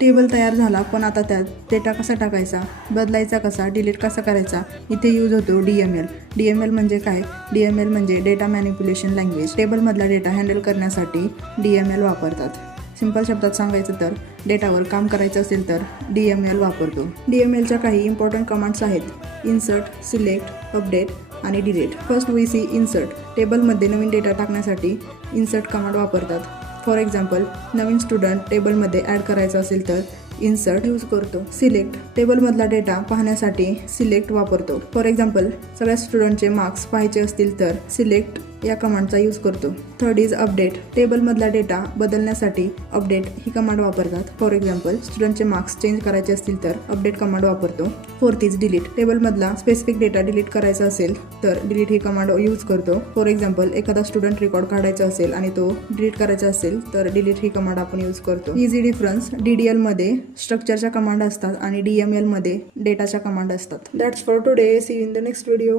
Table तयार झाला, पण आता त्यात डेटा कसा टाकायचा, बदलायचा कसा, डिलीट कसा करायचा, इथे यूज होतो DML. DML म्हणजे काय? DML म्हणजे डेटा मॅनिप्युलेशन लँग्वेज. टेबलमधला डेटा हँडल करण्यासाठी DML वापरतात. सिंपल शब्दात सांगायचं तर डेटावर काम करायचं असेल तर DML वापरतो. DMLच्या काही इम्पॉर्टंट कमांड्स आहेत: इन्सर्ट, सिलेक्ट, अपडेट आणि delete. First we see insert. टेबलमध्ये नवीन डेटा टाकण्यासाठी इन्सर्ट कमांड वापरतात. फॉर एक्झाम्पल, नवीन स्टुडंट टेबलमध्ये ॲड करायचा असेल तर इन्सर्ट यूज करतो. सिलेक्ट. टेबलमधला डेटा पाहण्यासाठी सिलेक्ट वापरतो. फॉर एक्झाम्पल, सगळ्या स्टुडंटचे मार्क्स पाहायचे असतील तर सिलेक्ट या कमांडचा यूज करतो. Third is update. टेबलमधला डेटा बदलण्यासाठी अपडेट ही कमांड वापरतात. फॉर एक्झाम्पल, स्टुडंटचे मार्क्स चेंज करायचे असतील तर अपडेट कमांड वापरतो. Fourth is delete. टेबलमधला स्पेसिफिक डेटा डिलीट करायचा असेल तर डिलीट ही कमांड यूज करतो. फॉर एक्झाम्पल, एखादा स्टुडंट रेकॉर्ड काढायचा असेल आणि तो डिलीट करायचा असेल तर डिलीट ही कमांड आपण यूज करतो. इझी डिफरन्स: DDL मध्ये स्ट्रक्चरच्या कमांड असतात आणि DML मध्ये डेटाच्या कमांड असतात. That's for today. See you in the next video.